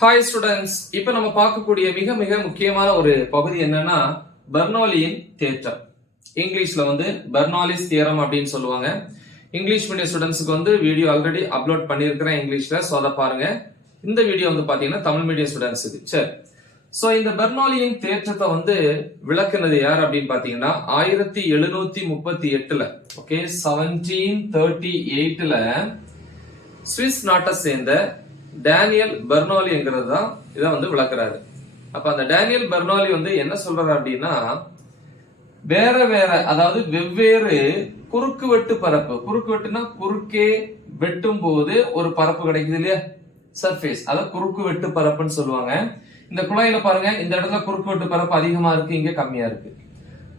Hi students, இப்ப நம்ம பார்க்கக்கூடிய மிக மிக முக்கியமான ஒரு பகுதி என்னன்னா பெர்னோலியின் தேற்றம். இங்கிலீஷ்ல பெர்னாலிஸ் தியரம் அப்படின்னு சொல்லுவாங்க. இங்கிலீஷ் மீடியம் ஸ்டூடெண்ட்ஸ்க்கு வீடியோ ஆல்ரெடி அப்லோட் பண்ணிருக்கிறேன் இங்கிலீஷ்ல. சோ அதை பாருங்க. இந்த வீடியோ பாத்தீங்கன்னா தமிழ் மீடியம் ஸ்டூடெண்ட்ஸுக்கு. சரி, சோ இந்த பெர்னோலியின் தேற்றத்தை விளக்குனது யார் அப்படின்னு பாத்தீங்கன்னா 1738ல ஓகே 1738ல சுவிஸ் நாட்டை சேர்ந்த டேனியல் பெர்னோலிங்கிறது தான் இதை விளக்குறாரு. அப்ப அந்த டேனியல் பெர்னோலி என்ன சொல்றாரு அப்படின்னா, வேற வேற அதாவது வெவ்வேறு குறுக்கு வெட்டு பரப்பு, குறுக்கு வெட்டுனா குறுக்கே வெட்டும் போது ஒரு பரப்பு கிடைக்குது இல்லையா, சர்ஃபேஸ், அத குறுக்கு வெட்டு பரப்புன்னு சொல்லுவாங்க. இந்த குழாயில பாருங்க, இந்த இடத்துல குறுக்கு வெட்டு பரப்பு அதிகமா இருக்கு, இங்க கம்மியா இருக்கு.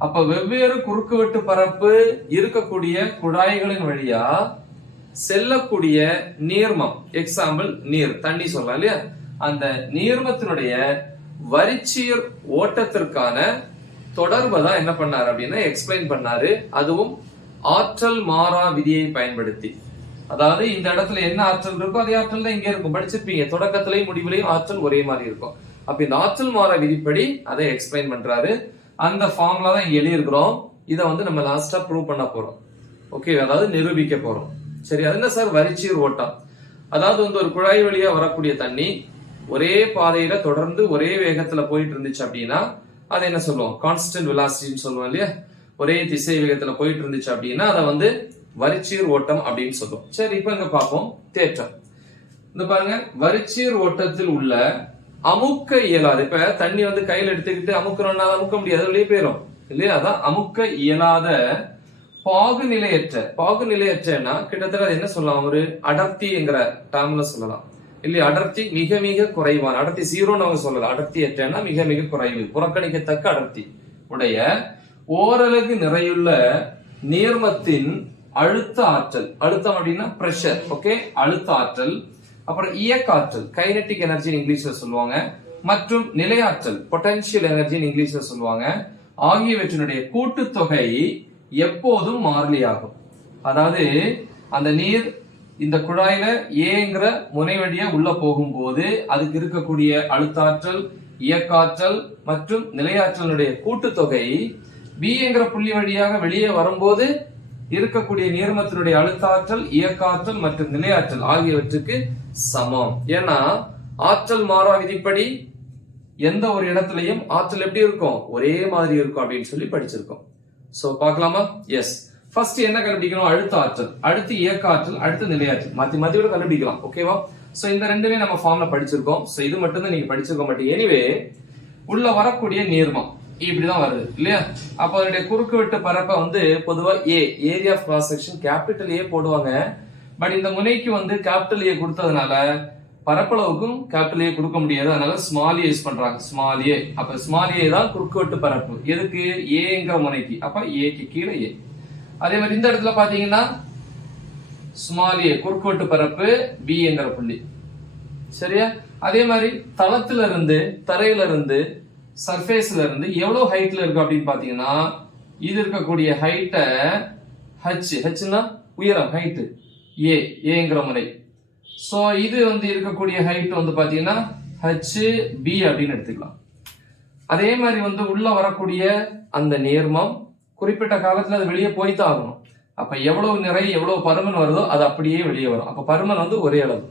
அப்ப வெவ்வேறு குறுக்கு வெட்டு பரப்பு இருக்கக்கூடிய குழாய்களின் வழியா செல்லக்கூடிய நீர்மம், எக்ஸாம்பிள் நீர், தண்ணி சொல்லலாம் இல்லையா, அந்த நீர்மத்தினுடைய வரிச்சீர் ஓட்டத்திற்கான தொடர்பை தான் என்ன பண்ணாரு அப்படின்னா எக்ஸ்பிளைன் பண்ணாரு. அதுவும் ஆற்றல் மாறா விதியை பயன்படுத்தி. அதாவது இந்த இடத்துல என்ன ஆற்றல் இருக்கோ அதே ஆற்றல் தான் இங்க இருக்கும், படிச்சிருப்பீங்க. தொடக்கத்திலையும் முடிவிலையும் ஆற்றல் ஒரே மாதிரி இருக்கும். அப்ப இந்த ஆற்றல் மாறா விதிப்படி அதை எக்ஸ்பிளைன் பண்றாரு. அந்த ஃபார்முலா தான் இங்க எழுதியிருக்கிறோம். இதை நம்ம லாஸ்டா ப்ரூவ் பண்ண போறோம். ஓகே, அதாவது நிரூபிக்க போறோம். சரி, அது என்ன சார் வரிச்சீர் ஓட்டம்? அதாவது ஒரு குழாய் வழியா வரக்கூடிய தண்ணி ஒரே பாதையில தொடர்ந்து ஒரே வேகத்துல போயிட்டு இருந்துச்சு அப்படின்னா அதை என்ன சொல்லுவோம், கான்ஸ்டன்ட் வெலாசிட்டின்னு சொல்லுவோம் இல்லையா. ஒரே திசை வேகத்துல போயிட்டு இருந்துச்சு அப்படின்னா அதை வரிச்சீர் ஓட்டம் அப்படின்னு சொல்லுவோம். சரி, இப்ப இங்க பார்ப்போம் தேற்றம். இந்த பாருங்க, வரிச்சீர் ஓட்டத்தில் உள்ள அமுக்க இயலாது. இப்ப தண்ணி கையில எடுத்துக்கிட்டு அமுக்கணும்னா அமுக்க முடியாது, வெளியே போயிடும் இல்லையா. அதான் அமுக்க இயலாத பாகு நிலையற்றனா கிட்டத்தட்ட என்ன சொல்லலாம், ஒரு அடர்த்திங்கிற டேர்ம்ல சொல்லலாம் இல்லையா. அடர்த்தி மிக மிக குறைவான, அடர்த்தி ஜீரோன்னு அவங்க சொல்லலாம். அடர்த்தி அற்றனா மிக மிக குறைவு, புறக்கணிக்கத்தக்க அடர்த்தி உடைய ஓரலகு நிறையுள்ள நீர்மத்தின் அழுத்த ஆற்றல், அழுத்தம் அப்படின்னா பிரஷர், ஓகே, அழுத்த ஆற்றல், அப்புறம் இயக்க ஆற்றல், கைனெட்டிக் எனர்ஜி இங்கிலீஷ்ல சொல்லுவாங்க, மற்றும் நிலையாற்றல், பொட்டன்ஷியல் எனர்ஜி இங்கிலீஷ்ல சொல்லுவாங்க, ஆகியவற்றினுடைய கூட்டுத்தொகை எப்போதும் மாறிலியாகும். அதாவது அந்த நீர் இந்த குழாயில ஏங்கிற முனை வழியா உள்ள போகும்போது அதுக்கு இருக்கக்கூடிய அழுத்தாற்றல், இயக்காற்றல் மற்றும் நிலையாற்றலுடைய கூட்டுத்தொகை பிங்கிற புள்ளி வழியாக வெளியே வரும்போது இருக்கக்கூடிய நீர்மத்தினுடைய அழுத்தாற்றல், இயக்காற்றல் மற்றும் நிலையாற்றல் ஆகியவற்றுக்கு சமம். ஏன்னா ஆற்றல் மாறா விதிப்படி எந்த ஒரு இடத்துலயும் ஆற்றல் எப்படி இருக்கும், ஒரே மாதிரி இருக்கும் அப்படின்னு சொல்லி படிச்சிருக்கோம். சோ பார்க்கலாமா? எஸ். ஃபர்ஸ்ட் என்ன கண்டுபிடிக்கணும், அழுத்த ஆற்றல், அடுத்து இயக்க ஆற்றல், அடுத்து நிலையாற்றல், மாத்தி மாத்தி கூட கண்டுபிடிக்கலாம். ஓகேவா? சோ இந்த ரெண்டுமே நம்ம ஃபார்ம்ல படிச்சிருக்கோம். சோ இது மட்டும் தான் நீங்க படிச்சிருக்க மாட்டீங்க. எனிவே உள்ள வரக்கூடிய நீர்மம் இப்படிதான் வருது இல்லையா. அப்ப அதனுடைய குறுக்கு வெட்டு பரப்பை பொதுவா area of cross section capital A போடுவாங்க. பட் இந்த முனைக்கு கேபிட்டல் ஏ கொடுத்ததுனால பரப்பளவுக்கும் கேபிட்டல் ஏ கொடுக்க முடியாது, அதனால ஸ்மால் ஏ யூஸ் பண்றாங்க, ஸ்மால் ஏ. அப்ப ஸ்மால் ஏ தான் குறுக்கு வெட்டு பரப்பு. எதுக்கு, ஏங்கிற முனைக்கு. அப்ப ஏக்கு கீழே ஏ. அதே மாதிரி இந்த இடத்துல பாத்தீங்கன்னா ஸ்மால் ஏ குறுக்கு வெட்டு பரப்பு பிங்கிற புள்ளி. சரியா? அதே மாதிரி தளத்துல இருந்து, தரையில இருந்து, சர்ஃபேஸ்ல இருந்து எவ்வளவு ஹைட்ல இருக்கு அப்படின்னு பாத்தீங்கன்னா, இது இருக்கக்கூடிய ஹைட்டை ஹெச்னா உயரம், ஹைட் ஏங்கிற முனை. சோ இது இருக்கக்கூடிய ஹைட் பாத்தீங்கன்னா HB அப்படின்னு எடுத்துக்கலாம். அதே மாதிரி உள்ள வரக்கூடிய அந்த நீர்மம் குறிப்பிட்ட காலத்துல அது வெளியே போய்தான் ஆகணும். அப்ப எவ்வளவு நிறை, எவ்வளவு பருமன் வருதோ அது அப்படியே வெளியே வரும். அப்ப பருமன் ஒரே அளவு.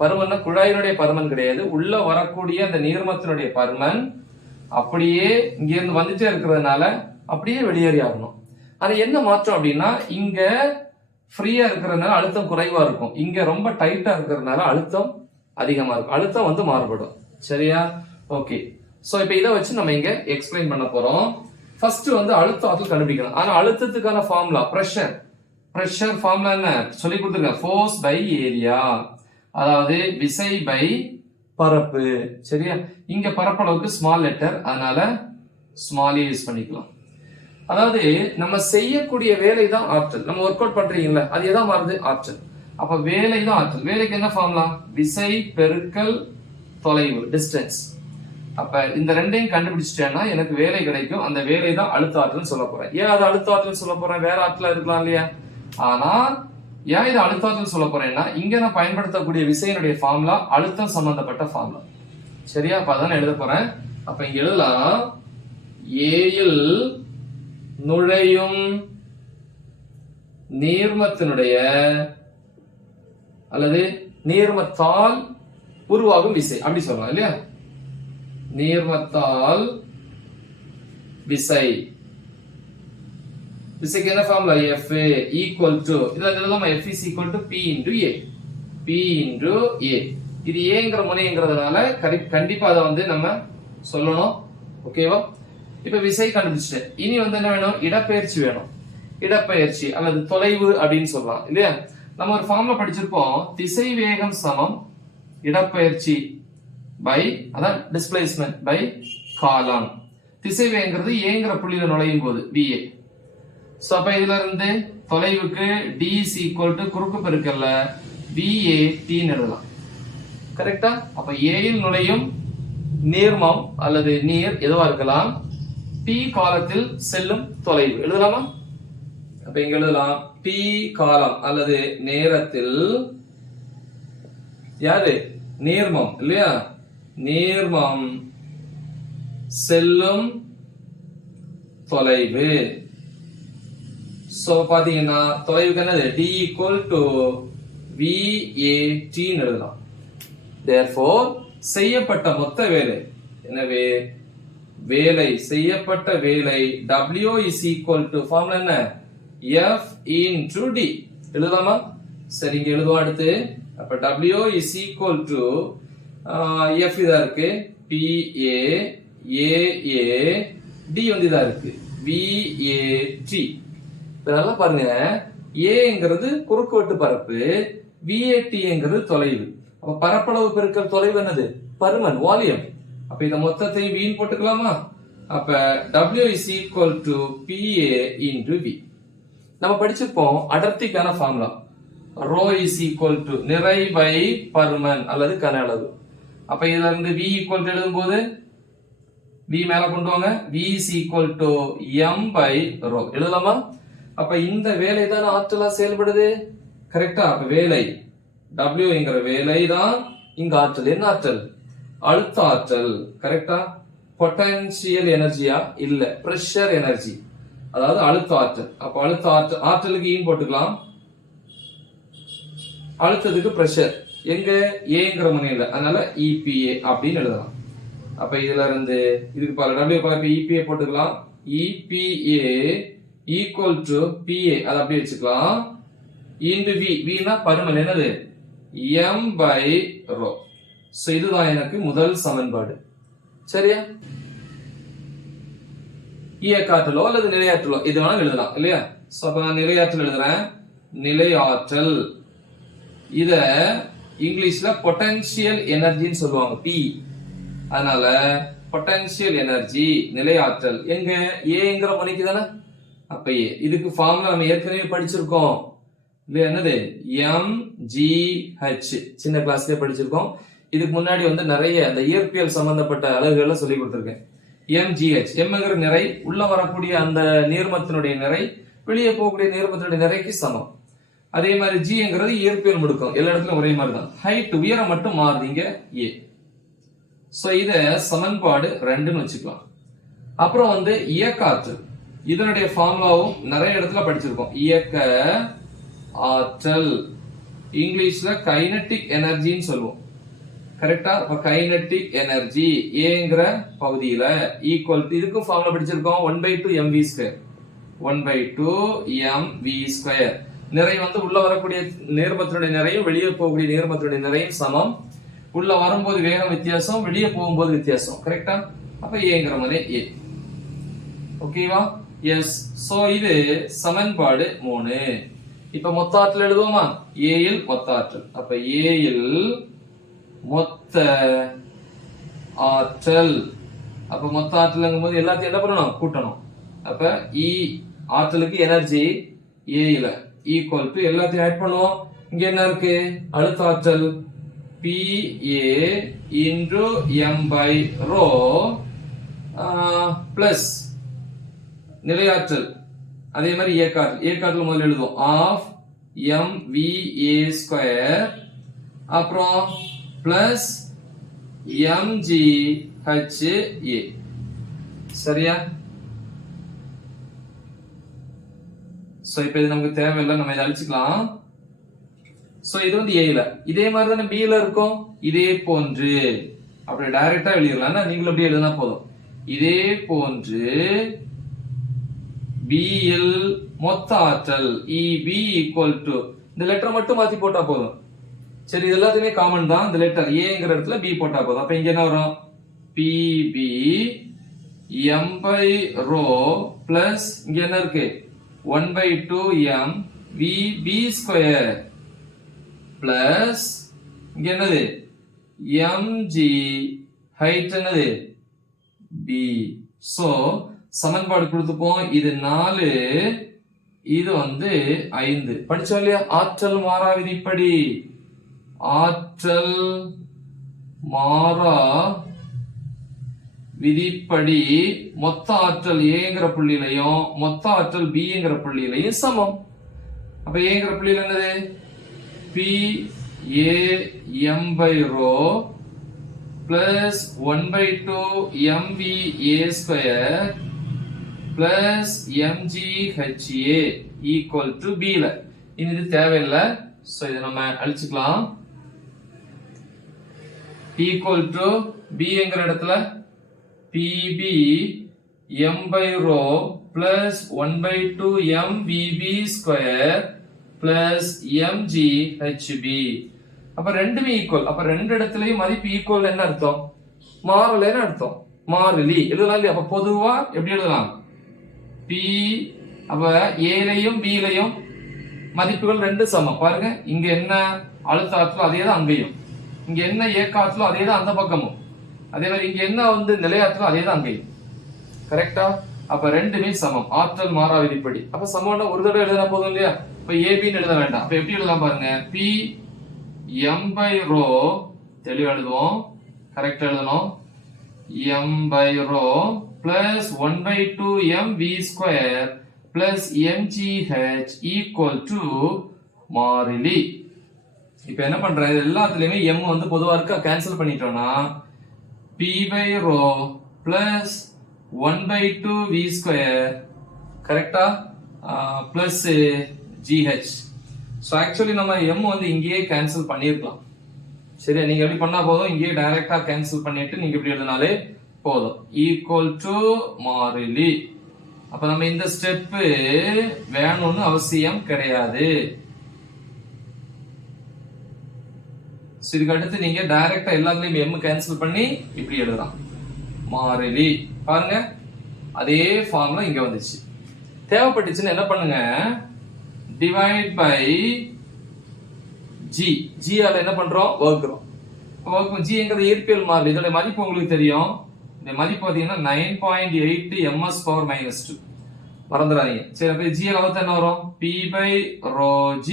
பருமன்னா குழாயினுடைய பருமன் கிடையாது, உள்ள வரக்கூடிய அந்த நீர்மத்தினுடைய பருமன் அப்படியே இங்க இருந்து வந்துட்டே இருக்கிறதுனால அப்படியே வெளியேறி ஆகணும். அது என்ன மாற்றம் அப்படின்னா, இங்க ஃப்ரீயா இருக்கிறதுனால அழுத்தம் குறைவா இருக்கும், இங்க ரொம்ப டைட்டா இருக்கிறதுனால அழுத்தம் அதிகமா இருக்கும். அழுத்தம் மாறுபடும். சரியா? ஓகே. சோ இப்ப இதை வச்சு நம்ம இங்க எக்ஸ்பிளைன் பண்ண போறோம். ஃபர்ஸ்ட் அழுத்த ஆற்றல் கண்டுபிடிக்கணும். ஆனா அழுத்தத்துக்கான ஃபார்முலா பிரஷர் ஃபார்முலா என்ன சொல்லி கொடுத்துருக்கேன், ஃபோர்ஸ் பை ஏரியா, அதாவது விசை பை பரப்பு. சரியா? இங்க பரப்பளவுக்கு ஸ்மால் லெட்டர், அதனால ஸ்மால் ஏ யூஸ் பண்ணிக்கலாம். அதாவது நம்ம செய்யக்கூடிய வேலை தான் ஆற்றல். நம்ம ஒர்க் அவுட் பண்றீங்கல்ல, அது எதான் மாறுது, ஆற்றல். அப்ப வேலை தான் ஆற்றல். வேலைக்கு என்ன ஃபார்முலா, விசை பெருக்கல் தொலைவு, டிஸ்டன்ஸ். அப்ப இந்த ரெண்டையும் கண்டுபிடிச்சிட்டேன்னா எனக்கு வேலை கிடைக்கும். அந்த வேலை தான் அழுத்த ஆற்றல் சொல்ல போறேன். ஏன் அது அழுத்த ஆற்றல் சொல்ல போறேன், வேற ஆற்றலா இருக்கலாம் இல்லையா. ஆனா ஏன் இது அழுத்தாற்றல் சொல்ல போறேன்னா, இங்க நான் பயன்படுத்தக்கூடிய விசையினுடைய ஃபார்முலா அழுத்தம் சம்பந்தப்பட்ட ஃபார்முலா. சரியா? அப்ப அதான் எழுத போறேன். அப்ப இங்க எழுதலாம் ஏயில் நுழையும் நீர்மத்தினுடைய அல்லது நீர்மத்தால் உருவாகும் விசை அப்படி சொல்லலாம் இல்லையா? நீர்மத்தால் விசை. விசைக்கு என்ன ஃபார்முலா? F ஈக்குவல் டு இதுல எழுதலாமா? F is equal to P into A. P into A. இது ஏங்கிற முனைங்கிறதுனால கண்டிப்பா அதை வந்து நம்ம சொல்லணும். ஓகேவா? இப்ப விசை கண்டுபிடிச்சிட்டேன். இனி வந்து என்ன வேணும்? இடப்பெயர்ச்சி வேணும். இடப்பெயர்ச்சி அல்லது தொலைவு அப்படின்னு சொல்லலாம் இல்லையா? நம்ம ஒரு ஃபார்முலா படிச்சிருப்போம். திசை வேகம் சமம் இடப்பெயர்ச்சி பை அதான் டிஸ்பிளேஸ்மெண்ட் பை காலம். திசை வேகங்கிறது ஏங்கிற புள்ளியில நுழையும் போது VA. சோ அப்ப இதுல இருந்து தொலைவுக்கு D is equal to குறுக்கு பெருக்கல்ல VAT எழுதலாம். கரெக்டா? அப்ப A இல் நுழையும் நீர்மம் அல்லது நீர் எதுவா இருக்கலாம்? T காலத்தில் செல்லும் தொலைவு எழுதலாமா? அப்ப இங்க எழுதலாம் T காலம் அல்லது நேரத்தில் யாரு? நீர்மம் இல்லையா? நீர்மம் செல்லும் தொலைவு. சோ பாத்தீங்கன்னா தொலைவுக்கு என்னது? D equal to VAT எழுதலாம். therefore செய்யப்பட்ட மொத்த வேலை, எனவே வேலை செய்யப்பட்ட வேலை W is equal to formula என்ன? F into D எழுதலாமா? சரி இங்க எழுதுவோம் அடுத்து. அப்ப W is equal to F இதா இருக்கு PA AA D வந்து இதா இருக்கு VAT. இப்ப நல்லா பாருங்க, ஏங்கிறது குறுக்குவெட்டு பரப்பு, VATங்கிறது தொலைவு. அப்ப பரப்பளவு பெருக்கல் தொலைவு என்னது? பருமன், வால்யூம். அப்ப இத மொத்தத்தையும் வீண் போட்டுக்கலாமா? அப்ப W is equal to PA into V. நம்ம படிச்சிருப்போம் அடர்த்திக்கான ஃபார்முலா. ρ is equal to நிறை பை பருமன் அல்லது கன அளவு. அப்ப இதுல இருந்து V equal to எழுதும்போது V மேல கொண்டு வாங்க. V is equal to M by ρ எழுதலாமா? அப்ப இந்த வேலை தான் ஆற்றலா செயல்படுது. கரெக்டா? அப்ப வேலை W என்கிற வேலை தான் இங்க ஆற்றல். என்ன ஆற்றல்? அழுத்த ஆற்றல். கரெக்டா? பொட்டன்ஷியல் எனர்ஜியா? இல்ல, பிரஷர் எனர்ஜி, அதாவது அழுத்த ஆற்றல். அப்ப அழுத்த ஆற்றலுக்கு ஈன் போட்டுக்கலாம், அழுத்தத்துக்கு பிரஷர் எங்க? ஏங்கிற முனையில, அதனால EPA அப்படின்னு எழுதலாம். அப்ப இதுல இருந்து இதுக்கு பாருங்க W பாருங்க EPA போட்டுக்கலாம். EPA ஈக்குவல் டு PA அதை அப்படியே வச்சுக்கலாம். இன்டு V, Vனா பருமன் என்னது? M by ρ. சோ இதுதான் எனக்கு முதல் சமன்பாடு. சரியா? இயக்காற்றலோ அல்லது நிலையாற்றலோ இது வேணாலும் எழுதலாம் இல்லையா? சோ அப்ப நான் நிலையாற்றல் எழுதுறேன். நிலையாற்றல் இத இங்கிலீஷ்ல பொட்டன்ஷியல் எனர்ஜின்னு சொல்லுவாங்க, P. அதனால பொட்டன்ஷியல் எனர்ஜி நிலையாற்றல் எங்க? ஏங்கிற முனைக்கு தானே. அப்ப இதுக்கு ஃபார்முலா நம்ம ஏற்கனவே படிச்சிருக்கோம் இல்லையா? என்னது? mgh சின்ன கிளாஸ்லயே படிச்சிருக்கோம். இதுக்கு முன்னாடி வந்து நிறைய அந்த இயற்பியல் சம்பந்தப்பட்ட அலகுகளை சொல்லி கொடுத்திருக்கேன். mgh, mங்கிற நிறை உள்ள வரக்கூடிய அந்த நீர்மத்தினுடைய நிறை வெளியே போகக்கூடிய நீர்மத்தினுடைய நிறைக்கு சமம். அதே மாதிரி ஜிங்கிறது இயற்பியல் முடுக்கம், எல்லா இடத்துலயும் ஒரே மாதிரி தான். ஹைட் உயரம் மட்டும் மாறுதீங்க A. சோ இத சமன்பாடு 2ன்னு வச்சுக்கலாம். அப்புறம் வந்து இயக்காற்றல், இதனுடைய ஃபார்முலாவும் நிறைய இடத்துல படிச்சிருக்கோம். இயக்க ஆற்றல் இங்கிலீஷ்ல கைனடிக் எனர்ஜின்னு சொல்லுவோம். கரெக்டா? அப்ப கைனடிக் எனர்ஜி ஏங்கிற பகுதியில ஈக்குவல் டு இதுக்கும் ஃபார்முலா படிச்சிருக்கோம். 1/2 mv². 1/2 mv². நிறை வந்து உள்ள வரக்கூடிய நேர்மத்தினுடைய நிறையும் வெளியே போகக்கூடிய நேர்மத்தினுடைய நிறையும் சமம். உள்ள வரும்போது வேகம் வித்தியாசம், வெளியே போகும்போது வித்தியாசம். கரெக்டா? அப்ப ஏங்கிற மாதிரி A. ஓகேவா? எஸ். சோ இது சமன்பாடு 3. இப்ப மொத்த ஆற்றல் எழுதுவோமா? A இல் மொத்த ஆற்றல். அப்ப A இல் மொத்த ஆற்றல். அப்ப மொத்த ஆற்றல்ங்கும் போது எல்லாத்தையும் என்ன பண்ணணும்? கூட்டணும். அப்ப E ஆற்றலுக்கு எனர்ஜி A இல ஈக்குவல் டு எல்லாத்தையும் ஆட் பண்ணுவோம். இங்க என்ன இருக்கு? அழுத்த ஆற்றல் PA into M by ρ plus நிலையாற்றல் அதே மாதிரி ஏக்காற்றல் முதல்ல எழுதுவோம் ஆஃப் mva², அப்புறம் பிளஸ் mgha. சரியா? சோ இப்போ இது நமக்கு தேவையில்லை, நம்ம இதை அழிச்சுக்கலாம். சோ இது வந்து ஏல, இதே மாதிரி தானே பில இருக்கும். இதே போன்று அப்படி டைரக்டா எழுதிடலாம், நீங்களும் அப்படியே எழுதினா போதும். இதே போன்று பியில் மொத்த ஆற்றல் EB ஈக்குவல் டு, இந்த லெட்டர் மட்டும் மாத்தி போட்டா போதும். சரி, இது எல்லாத்துமே காமன் தான். இந்த லெட்டர் ஏங்கிற இடத்துல பி போட்டா போதும். அப்ப இங்க என்ன வரும்? PB m by rho plus இங்க என்ன இருக்கு? 1/2m VB square plus இங்க என்னது? mg height என்னது? B. So சமன்பாடு கொடுத்துப்போம். இது 4, இது வந்து 5. படிச்சோம் இல்லையா? ஆற்றல் மாறா விதிப்படி. ஆற்றல் மாறா விதிப்படி மொத்த ஆற்றல் ஏங்கிற புள்ளியிலையும் மொத்த ஆற்றல் பிங்கிற புள்ளியிலையும் சமம். அப்ப ஏங்கிற புள்ளியில என்னது? P A m by rho plus 1/2 mv a square plus mg ha equal to b ல. இது தேவையில்லை, சோ இதை நம்ம அழிச்சுக்கலாம். equal to b என்கிற இடத்துல PB m by rho plus 1/2 m VB square plus mg hb. அப்ப ரெண்டுமே ஈக்குவல். அப்ப ரெண்டு இடத்துலயும் மதிப்பு ஈக்குவல் என்ன அர்த்தம்? மாறலைன்னு அர்த்தம். மாறிலி எழுதலாம் இல்லையா? அப்ப பொதுவா எப்படி எழுதலாம்? P அப்ப ஏலையும் பிலையும் மதிப்புகள் ரெண்டு சமம். பாருங்க, இங்க என்ன அழுத்த ஆற்றலோ அதே தான் அங்கேயும், இங்க என்ன ஏக்க ஆற்றலோ அதே தான் அந்த பக்கமும், அதே மாதிரி இங்க என்ன வந்து நிலையாற்றலோ அதே தான் அங்கேயும். கரெக்டா? அப்ப ரெண்டுமே சமம், ஆற்றல் மாறா விதிப்படி. அப்ப சமம்னா ஒரு தடவை எழுதினா போதும் இல்லையா? இப்ப ஏபின்னு எழுத வேண்டாம். அப்ப எப்படி எழுதலாம் பாருங்க? P m by rho, தெளிவா எழுதுவோம், கரெக்டா எழுதணும். m by rho plus 1/2 m v square plus mg h equal to மாறிலி. இப்ப என்ன பண்றேன்? எல்லாத்துலயுமே m வந்து பொதுவா இருக்கா, கேன்சல் பண்ணிட்டோம்னா P by rho plus 1/2 v square, கரெக்டா, plus gh. So actually நம்ம m வந்து இங்கேயே கேன்சல் பண்ணிருக்கலாம். சரியா? நீங்க எப்படி பண்ணா போதும், இங்கேயே டைரக்டா கேன்சல் பண்ணிட்டு நீங்க இப்படி எழுதினாலே போதும். ஈக்குவல் டு மாறிலி. அப்ப நம்ம இந்த ஸ்டெப் வேணும்னு அவசியம் கிடையாது. இதுக்கு அடுத்து நீங்க டைரக்டா எல்லாத்துலயும் m கேன்சல் பண்ணி இப்படி எழுதலாம். மாறிலி பாருங்க, அதே ஃபார்ம்ல இங்க வந்துச்சு. தேவைப்பட்டுச்சுன்னு என்ன பண்ணுங்க? Divide by G. ஜி ஆல என்ன பண்றோம்? வகுக்கிறோம். வகுக்கும். ஜி என்கிற இயற்பியல் மாறிலி. இதோட மதிப்பு உங்களுக்கு தெரியும். இந்த மதிப்பு பாத்தீங்கன்னா 9.8 ms power minus 2. மறந்துடாதீங்க. சரி, அப்ப ஜி வகுத்தா என்ன வரும்? P by rho g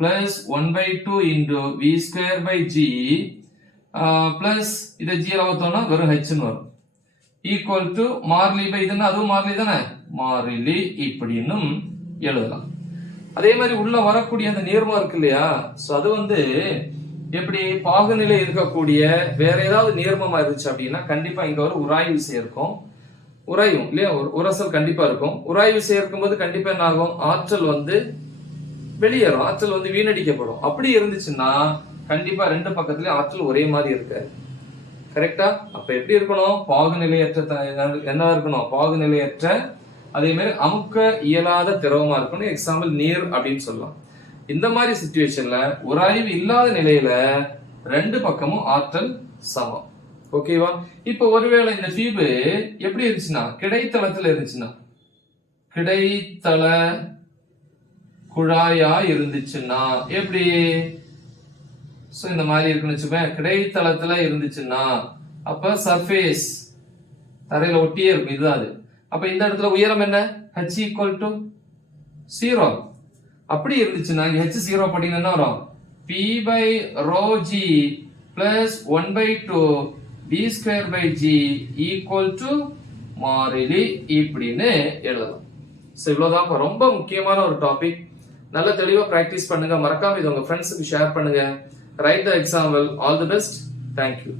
plus 1/2 into v square by g plus இத g வகுத்தோம்னா வெறும் h ன்னு வரும். ஈக்குவல் டு மாறிலி பை இதுன்னா அதுவும் மாறிலி தானே, மாறிலி இப்படின்னு எழுதலாம். அதே மாதிரி உள்ள வரக்கூடிய அந்த நேர்மா இருக்கு இல்லையா? சோ அது வந்து எப்படி பாகுநிலை இருக்கக்கூடிய வேற ஏதாவது நேர்மமா இருந்துச்சு அப்படின்னா கண்டிப்பா இங்க ஒரு உராய்வு விசை இருக்கும். உராயும் இல்லையா? ஒரு உரசல் கண்டிப்பா இருக்கும். உராய்வு விசை இருக்கும்போது கண்டிப்பா என்ன ஆகும்? ஆற்றல் வந்து வெளியேறும், ஆற்றல் வந்து வீணடிக்கப்படும். அப்படி இருந்துச்சுன்னா கண்டிப்பா ரெண்டு பக்கத்துலயும் ஆற்றல் ஒரே மாதிரி இருக்காது. கரெக்டா? அப்ப எப்படி இருக்கணும்? பாகுநிலையற்ற என்ன இருக்கணும்? பாகுநிலையற்ற, அதே மாதிரி அமுக்க இயலாத திரவமா இருக்கணும். எக்ஸாம்பிள் நீர் அப்படின்னு சொல்லலாம். இந்த மாதிரி சிச்சுவேஷன்ல உராய்வு இல்லாத நிலையில ரெண்டு பக்கமும் ஆற்றல் சமம். ஓகேவா? இப்போ ஒருவேளை இந்த டியூப் எப்படி இருந்துச்சுன்னா கிடைத்தளத்துல இருந்துச்சுன்னா, கிடைத்தள குழாயா இருந்துச்சுன்னா எப்படி? சோ இந்த மாதிரி இருக்குன்னு வச்சுக்கோங்க. கிடைத்தளத்துல இருந்துச்சுன்னா அப்ப சர்ஃபேஸ் தரையில ஒட்டியே இருக்கும், இதுதான் அது. அப்ப இந்த இடத்துல உயரம் என்ன? h equal to 0. அப்படி இருந்துச்சுன்னா h 0 படினா என்ன வரும்? P by rho g plus 1/2 v square by g equal to மாறிலி இப்படின்னு எழுதலாம். சோ இவ்வளவுதான். ரொம்ப முக்கியமான ஒரு டாபிக். நல்ல தெளிவா பிராக்டிஸ் பண்ணுங்க. மறக்காம இது உங்க ஃப்ரெண்ட்ஸுக்கு ஷேர் பண்ணுங்க. Write the example. All the best. Thank you.